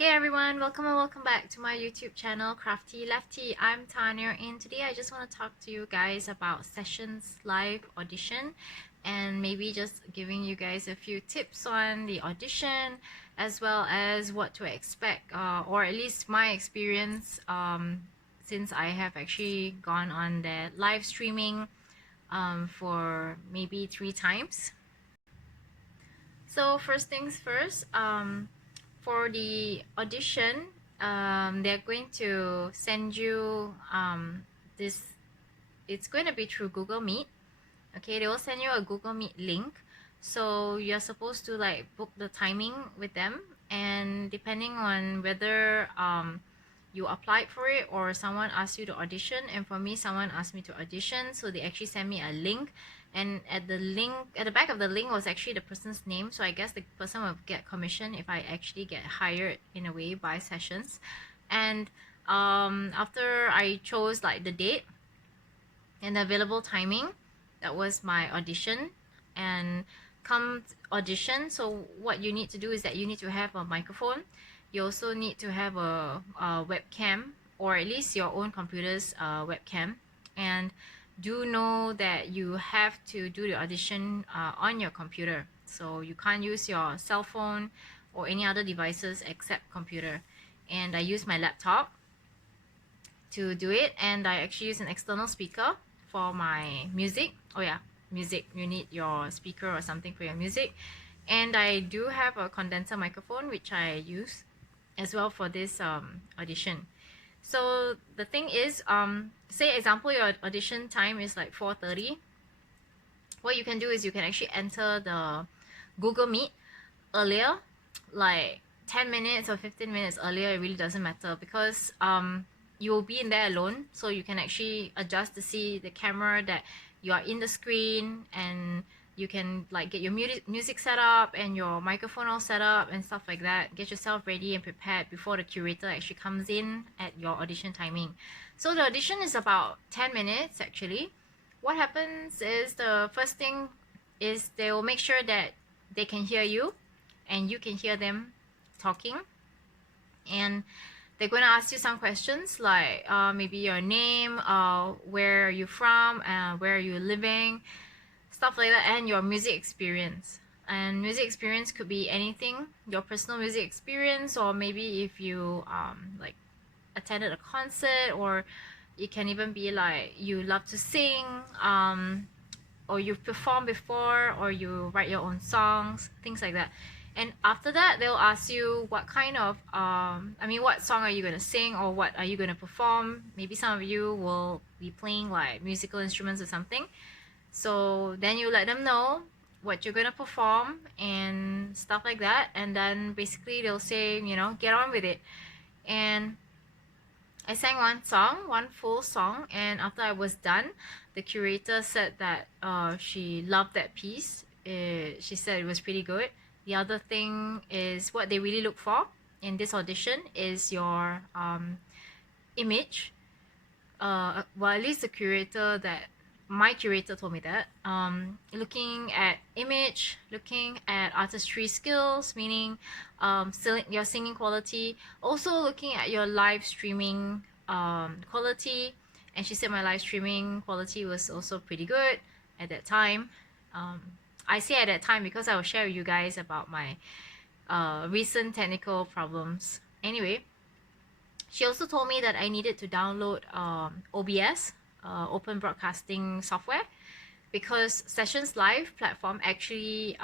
Hey everyone, welcome and welcome back to my YouTube channel, Crafty Lefty. I'm Tanya, and today I just want to talk to you guys about Sessions Live Audition and maybe just giving you guys a few tips on the audition as well as what to expect, or at least my experience since I have actually gone on the live streaming for maybe 3 times. So first things first, for the audition, they're going to send you this. It's going to be through Google Meet. Okay, they will send you a Google Meet link. So you're supposed to like book the timing with them, and depending on whether you applied for it or someone asked you to audition, and for me someone asked me to audition, so they actually sent me a link, and at the back of the link was actually the person's name, so I guess the person will get commission if I actually get hired in a way by Sessions. And after I chose like the date and the available timing, that was my audition. And come audition, so what you need to do is that you need to have a microphone. You also need to have a webcam, or at least your own computer's webcam. And do know that you have to do the audition on your computer, so you can't use your cell phone or any other devices except computer. And I use my laptop to do it, and I actually use an external speaker for my music. Oh yeah, music, you need your speaker or something for your music. And I do have a condenser microphone which I use as well for this audition. So the thing is, say example your audition time is like 4:30. What you can do is you can actually enter the Google Meet earlier, like 10 minutes or 15 minutes earlier. It really doesn't matter, because you will be in there alone, so you can actually adjust to see the camera that you are in the screen, and you can like get your music set up and your microphone all set up and stuff like that. Get yourself ready and prepared before the curator actually comes in at your audition timing. So the audition is about 10 minutes actually. What happens is, the first thing is they will make sure that they can hear you and you can hear them talking, and they're going to ask you some questions like maybe your name, where are you from, where are you living, stuff like that, and your music experience. And music experience could be anything, your personal music experience, or maybe if you like attended a concert, or it can even be like you love to sing, or you've performed before, or you write your own songs, things like that. And after that, they'll ask you what kind of what song are you going to sing, or what are you going to perform. Maybe some of you will be playing like musical instruments or something. So then you let them know what you're going to perform and stuff like that, and then basically they'll say, get on with it. And I sang one full song, and after I was done, the curator said that she loved that piece. She said it was pretty good. The other thing is, what they really look for in this audition is your image. Well, at least my curator told me that. Looking at image, looking at artistry skills, meaning your singing quality, also looking at your live streaming quality. And she said my live streaming quality was also pretty good at that time. I say at that time because I will share with you guys about my recent technical problems. Anyway, she also told me that I needed to download OBS, Open Broadcasting Software, because Sessions Live platform actually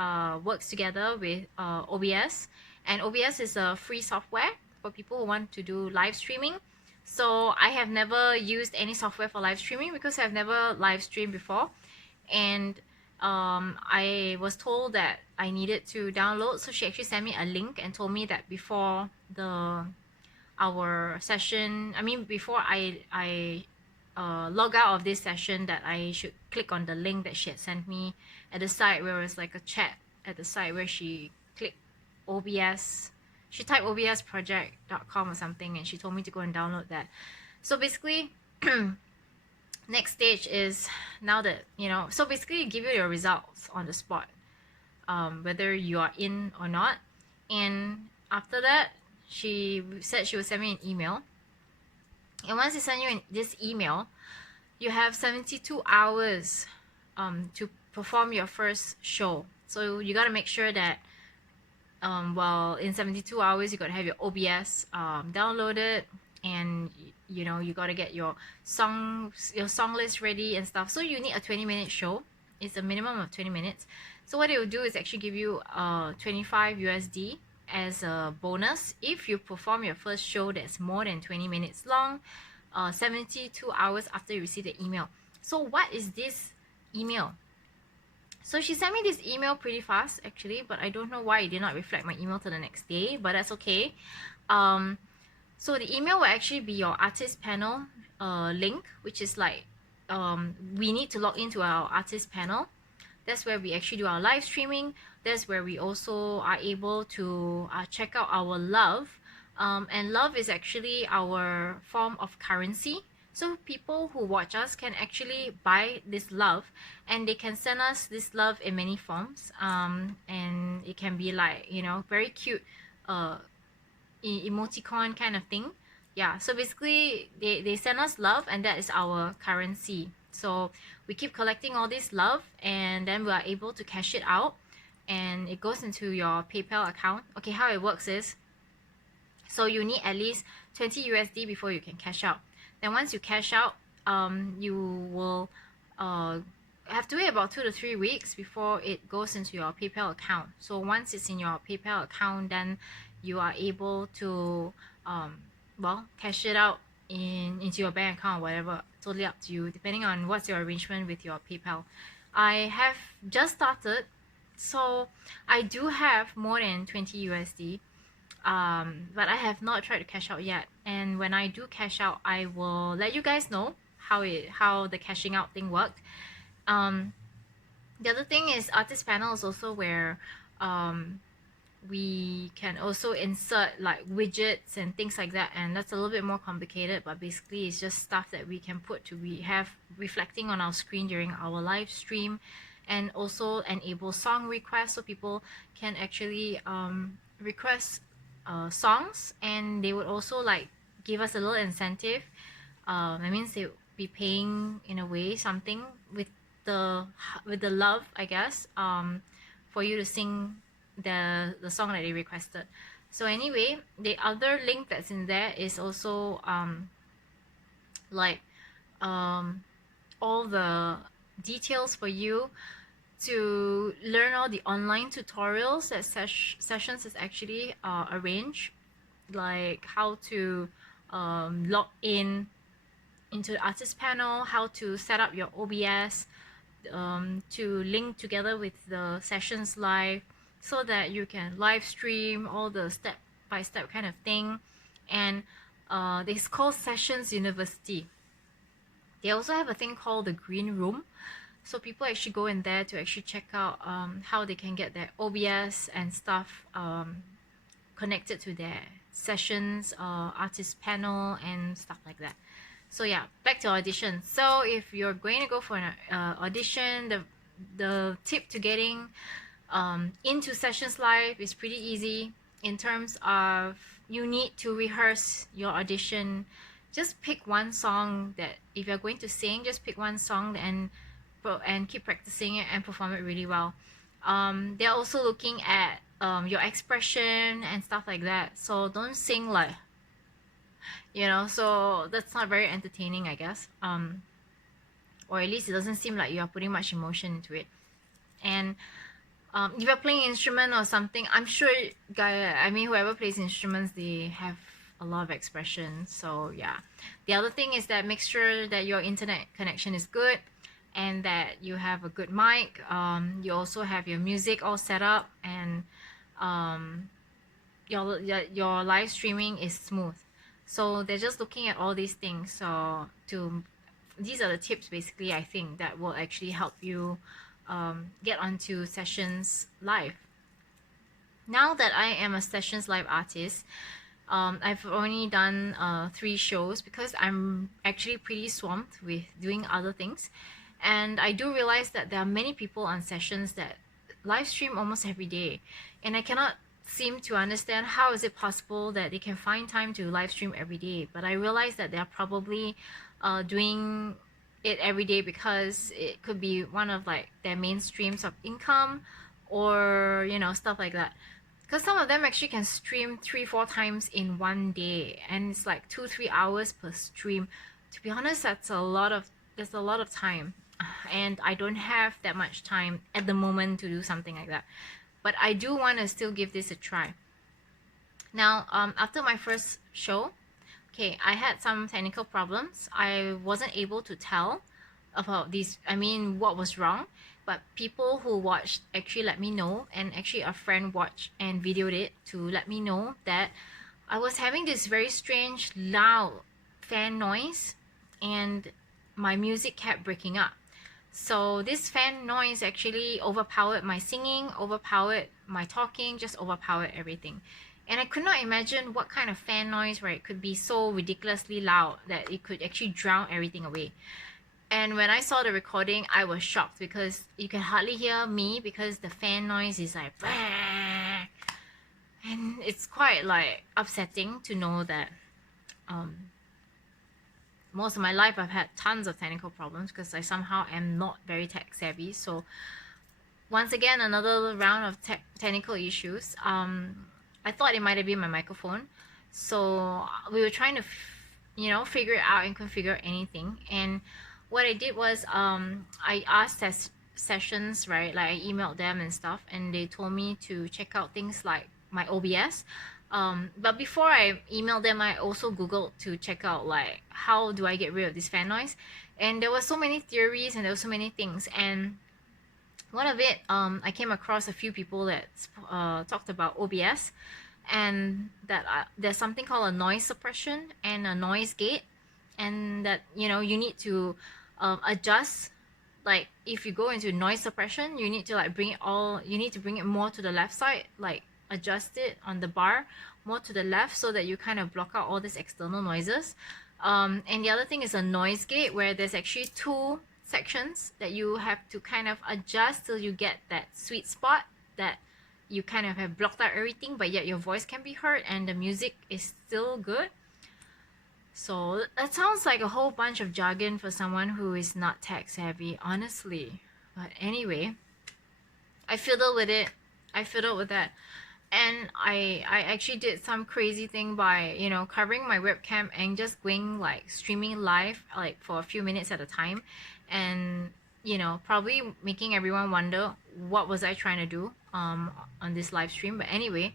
works together with OBS, and OBS is a free software for people who want to do live streaming. So I have never used any software for live streaming because I've never live streamed before, and I was told that I needed to download. So she actually sent me a link and told me that before our session, before I log out of this session, that I should click on the link that she had sent me at the side, where it's like a chat at the side where she clicked OBS. She typed obsproject.com or something, and she told me to go and download that. So basically, next stage is, now that so basically give you your results on the spot, whether you are in or not. And after that, she said she will send me an email. And once they send you this email, you have 72 hours to perform your first show. So you got to make sure that well, in 72 hours you got to have your OBS downloaded, and you know, you got to get your song list ready and stuff. So you need a 20-minute show. It's a minimum of 20 minutes. So what it will do is actually give you 25 USD as a bonus if you perform your first show that's more than 20 minutes long, 72 hours after you receive the email. So what is this email? So she sent me this email pretty fast actually, but I don't know why it did not reflect my email to the next day, but that's okay. So the email will actually be your artist panel link, which is like we need to log into our artist panel. That's where we actually do our live streaming. That's where we also are able to check out our love. And love is actually our form of currency. So people who watch us can actually buy this love, and they can send us this love in many forms. And it can be like, you know, very cute emoticon kind of thing. Yeah, so basically they send us love, and that is our currency. So we keep collecting all this love, and then we are able to cash it out, and it goes into your PayPal account. Okay, how it works is, so you need at least 20 USD before you can cash out. Then once you cash out, you will have to wait about 2 to 3 weeks before it goes into your PayPal account. So once it's in your PayPal account, then you are able to well, cash it out into your bank account or whatever. Totally up to you, depending on what's your arrangement with your PayPal. I have just started, so I do have more than 20 USD. But I have not tried to cash out yet, and when I do cash out, I will let you guys know how the cashing out thing worked. The other thing is artist panel is also where we can also insert like widgets and things like that, and that's a little bit more complicated, but basically it's just stuff that we can we have reflecting on our screen during our live stream, and also enable song requests, so people can actually request songs, and they would also like give us a little incentive. That means they would be paying in a way something with the love, I guess, for you to sing the song that they requested. So anyway, the other link that's in there is also like all the details for you to learn all the online tutorials that Sessions is actually arranged, like how to log into the artist panel, how to set up your OBS, to link together with the Sessions Live, so that you can live stream all the step-by-step kind of thing. And it's called Sessions University. They also have a thing called the Green Room, so people actually go in there to actually check out how they can get their OBS and stuff connected to their Sessions artist panel and stuff like that. So yeah, back to audition. So if you're going to go for an audition, the tip to getting into Sessions Live is pretty easy. In terms of, you need to rehearse your audition. Just pick one song that, if you're going to sing, just pick one song and keep practicing it and perform it really well. They're also looking at your expression and stuff like that, so don't sing like, you know, so that's not very entertaining, I guess, or at least it doesn't seem like you're putting much emotion into it. And if you're playing an instrument or something, I'm sure whoever plays instruments, they have a lot of expression. So yeah, the other thing is that make sure that your internet connection is good, and that you have a good mic. You also have your music all set up, and your live streaming is smooth. So they're just looking at all these things. So these are the tips basically, I think, that will actually help you get onto Sessions Live. Now that I am a Sessions Live artist, I've only done 3 shows because I'm actually pretty swamped with doing other things. And I do realize that there are many people on Sessions that live stream almost every day, and I cannot seem to understand how is it possible that they can find time to live stream every day. But I realized that they're probably doing it every day because it could be one of like their main streams of income, or you know, stuff like that. Because some of them actually can stream 3-4 times in one day, and it's like 2-3 hours per stream. To be honest, that's a lot of time, and I don't have that much time at the moment to do something like that. But I do want to still give this a try. Now, after my first show, okay, I had some technical problems. I wasn't able to tell about these, I mean, what was wrong, but people who watched actually let me know, and actually a friend watched and videoed it to let me know that I was having this very strange loud fan noise, and my music kept breaking up. So this fan noise actually overpowered my singing, overpowered my talking, just overpowered everything. And I could not imagine what kind of fan noise, right, could be so ridiculously loud that it could actually drown everything away. And when I saw the recording, I was shocked because you can hardly hear me because the fan noise is like, and it's quite like upsetting to know that most of my life I've had tons of technical problems because I somehow am not very tech savvy. So once again, another round of technical issues. I thought it might have been my microphone. So we were trying to, you know, figure it out and configure anything. And what I did was I asked sessions, right? Like I emailed them and stuff, and they told me to check out things like my OBS. But before I emailed them, I also Googled to check out like how do I get rid of this fan noise. And there were so many theories and there were so many things. And one of it, I came across a few people that talked about OBS, and that there's something called a noise suppression and a noise gate, and that, you know, you need to adjust. Like if you go into noise suppression, you need to like bring it more to the left side, like adjust it on the bar more to the left so that you kind of block out all these external noises. And the other thing is a noise gate, where there's actually 2 sections that you have to kind of adjust till you get that sweet spot that you kind of have blocked out everything, but yet your voice can be heard and the music is still good. So that sounds like a whole bunch of jargon for someone who is not tech savvy, honestly. But anyway, I fiddled with it. I fiddled with that. And I actually did some crazy thing by, you know, covering my webcam and just going like streaming live like for a few minutes at a time, and you know, probably making everyone wonder what was I trying to do on this live stream. But anyway,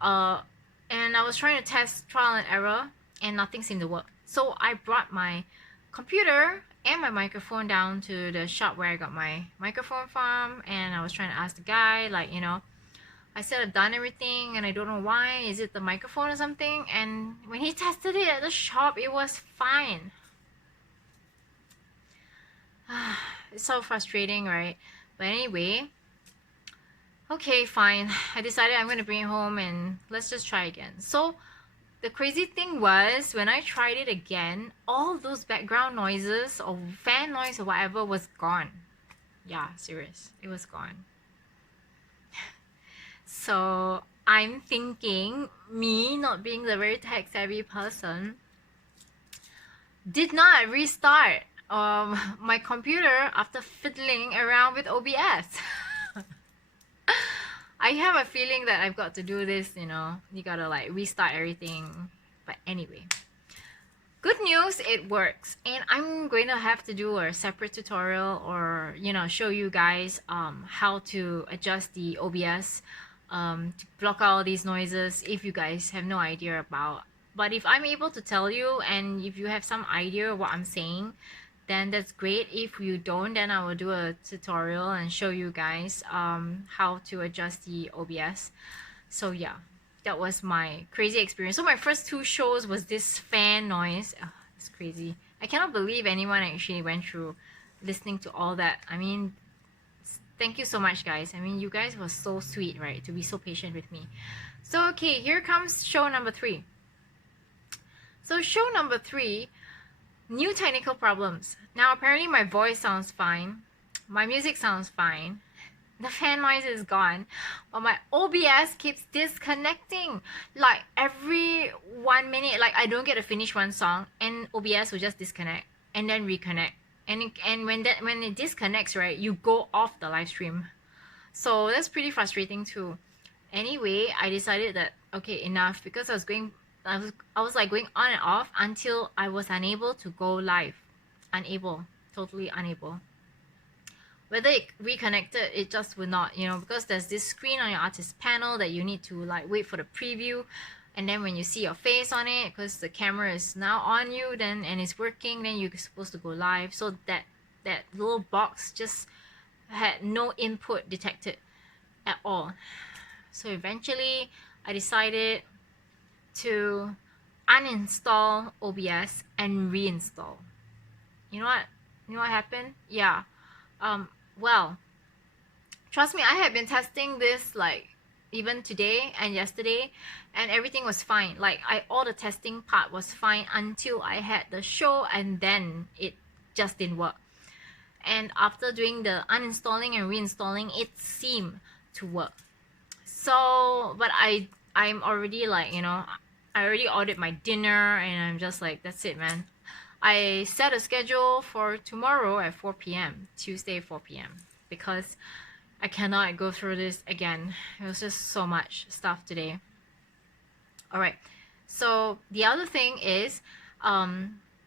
and I was trying to test trial and error, and nothing seemed to work. So I brought my computer and my microphone down to the shop where I got my microphone from, and I was trying to ask the guy, like, you know, I said I've done everything and I don't know why. Is it the microphone or something? And when he tested it at the shop, it was fine. It's so frustrating, right? But anyway, okay, fine. I decided I'm going to bring it home and let's just try again. So the crazy thing was, when I tried it again, all those background noises or fan noise or whatever was gone. Yeah, serious. It was gone. So I'm thinking, me not being the very tech savvy person, did not restart my computer after fiddling around with OBS. I have a feeling that I've got to do this, you know, you gotta like restart everything. But anyway, good news, it works. And I'm going to have to do a separate tutorial, or, you know, show you guys how to adjust the OBS to block out all these noises if you guys have no idea about. But if I'm able to tell you, and if you have some idea of what I'm saying, then that's great. If you don't, then I will do a tutorial and show you guys how to adjust the OBS. So yeah, that was my crazy experience. So my first 2 shows was this fan noise. It's crazy. I cannot believe anyone actually went through listening to all that. I mean, thank you so much, guys. I mean, you guys were so sweet, right, to be so patient with me. So okay, here comes show number 3. So show number 3, new technical problems. Now apparently my voice sounds fine, my music sounds fine, The fan noise is gone, but my OBS keeps disconnecting. Like every 1 minute, like I don't get to finish one song, and OBS will just disconnect and then reconnect. And when it disconnects, right, you go off the live stream. So that's pretty frustrating too. Anyway, I decided that okay, enough, because I was like going on and off until I was unable to go live. Unable, totally unable. Whether it reconnected, it just would not, because there's this screen on your artist panel that you need to like wait for the preview, and then when you see your face on it, because the camera is now on you, then and it's working, then you're supposed to go live. So that little box just had no input detected at all. So eventually I decided to uninstall OBS and reinstall. You know what happened? Yeah. Well, trust me, I had been testing this like even today and yesterday, and everything was fine. Like all the testing part was fine until I had the show, and then it just didn't work. And after doing the uninstalling and reinstalling, it seemed to work. So, but I'm already like, I already ordered my dinner, and I'm just like, that's it, man. I set a schedule for tomorrow at 4 p.m. Tuesday 4 p.m. because I cannot go through this again. It was just so much stuff today. Alright, so the other thing is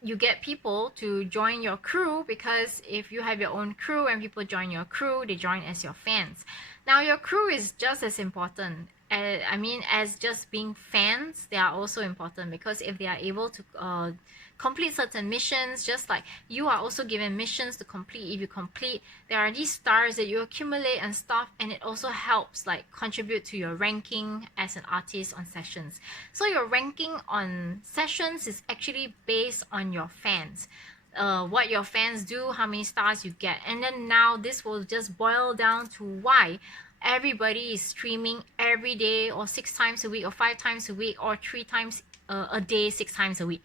you get people to join your crew, because if you have your own crew and people join your crew, they join as your fans. Now your crew is just as important. As just being fans, they are also important, because if they are able to complete certain missions, just like you are also given missions to complete. If you complete, there are these stars that you accumulate and stuff, and it also helps like contribute to your ranking as an artist on sessions. So your ranking on sessions is actually based on your fans. What your fans do, how many stars you get, and then now this will just boil down to why everybody is streaming every day, or 6 times a week, or 5 times a week, or 3 times a day, 6 times a week.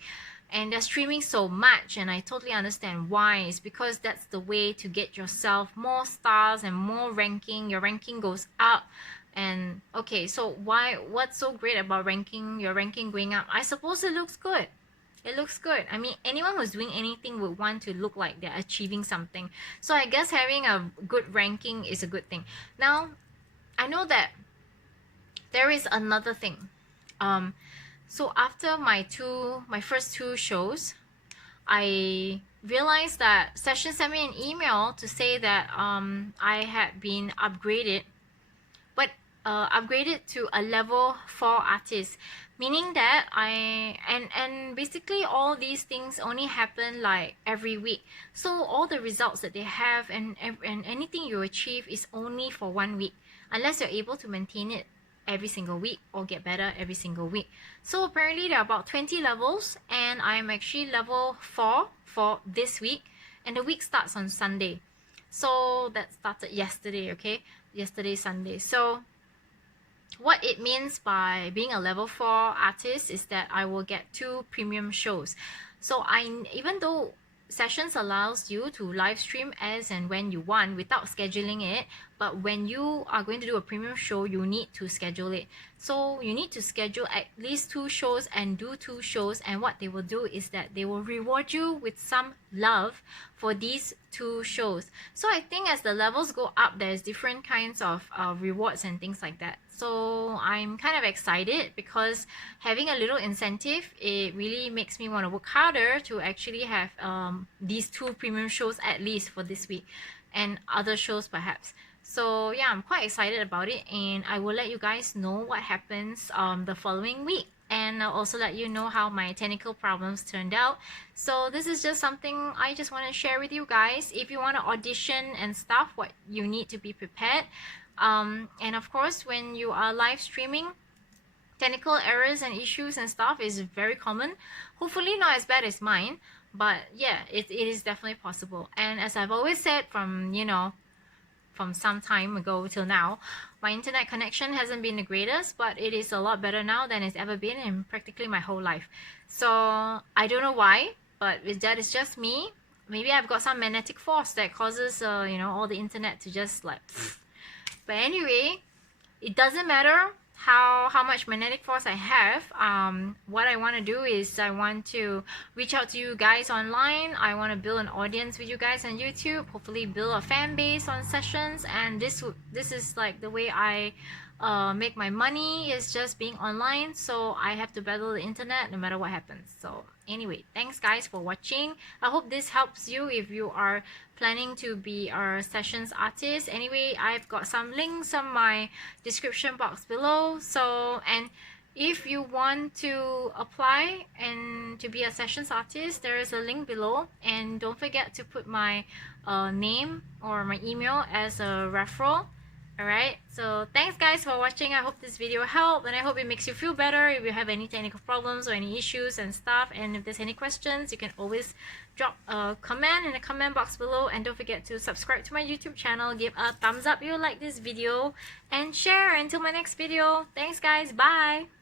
And they're streaming so much, and I totally understand why. It's because that's the way to get yourself more stars and more ranking. Your ranking goes up. And okay, so what's so great about your ranking going up? I suppose it looks good. It looks good. I mean, anyone who's doing anything would want to look like they're achieving something. So I guess having a good ranking is a good thing. Now, I know that there is another thing. So after my first 2 shows, I realized that Session sent me an email to say that I had been upgraded, but upgraded to a level 4 artist, meaning that and basically all these things only happen like every week. So all the results that they have and anything you achieve is only for 1 week, unless you're able to maintain it every single week or get better every single week. So apparently there are about 20 levels, and I'm actually level 4 for this week, and the week starts on Sunday. So that started yesterday, okay? Yesterday, Sunday. So what it means by being a level 4 artist is that I will get 2 premium shows. So even though Sessions allows you to live stream as and when you want without scheduling it, but when you are going to do a premium show, you need to schedule it. So you need to schedule at least 2 shows and do 2 shows, and what they will do is that they will reward you with some love for these 2 shows. So I think as the levels go up, there's different kinds of rewards and things like that. So I'm kind of excited, because having a little incentive, it really makes me want to work harder to actually have these 2 premium shows at least for this week, and other shows perhaps. So yeah, I'm quite excited about it, and I will let you guys know what happens the following week, and I'll also let you know how my technical problems turned out. So this is just something I just want to share with you guys. If you want to audition and stuff, what you need to be prepared. And of course, when you are live streaming, technical errors and issues and stuff is very common. Hopefully not as bad as mine, but yeah, it is definitely possible. And as I've always said, from some time ago till now, my internet connection hasn't been the greatest, but it is a lot better now than it's ever been in practically my whole life. So I don't know why, but that is just me. Maybe I've got some magnetic force that causes all the internet to just like But anyway, it doesn't matter how much magnetic force I have. What I want to do is I want to reach out to you guys online. I want to build an audience with you guys on YouTube, hopefully build a fan base on Sessions, and this is like the way I make my money, is just being online. So I have to battle the internet no matter what happens. So anyway, thanks guys for watching. I hope this helps you if you are planning to be our Sessions artist. Anyway, I've got some links on my description box below. So, and if you want to apply and to be a Sessions artist, there is a link below, and don't forget to put my name or my email as a referral. Alright, so thanks guys for watching. I hope this video helped, and I hope it makes you feel better. If you have any technical problems or any issues and stuff, and if there's any questions, you can always drop a comment in the comment box below. And don't forget to subscribe to my YouTube channel, give a thumbs up if you like this video, and share. Until my next video, thanks guys, bye.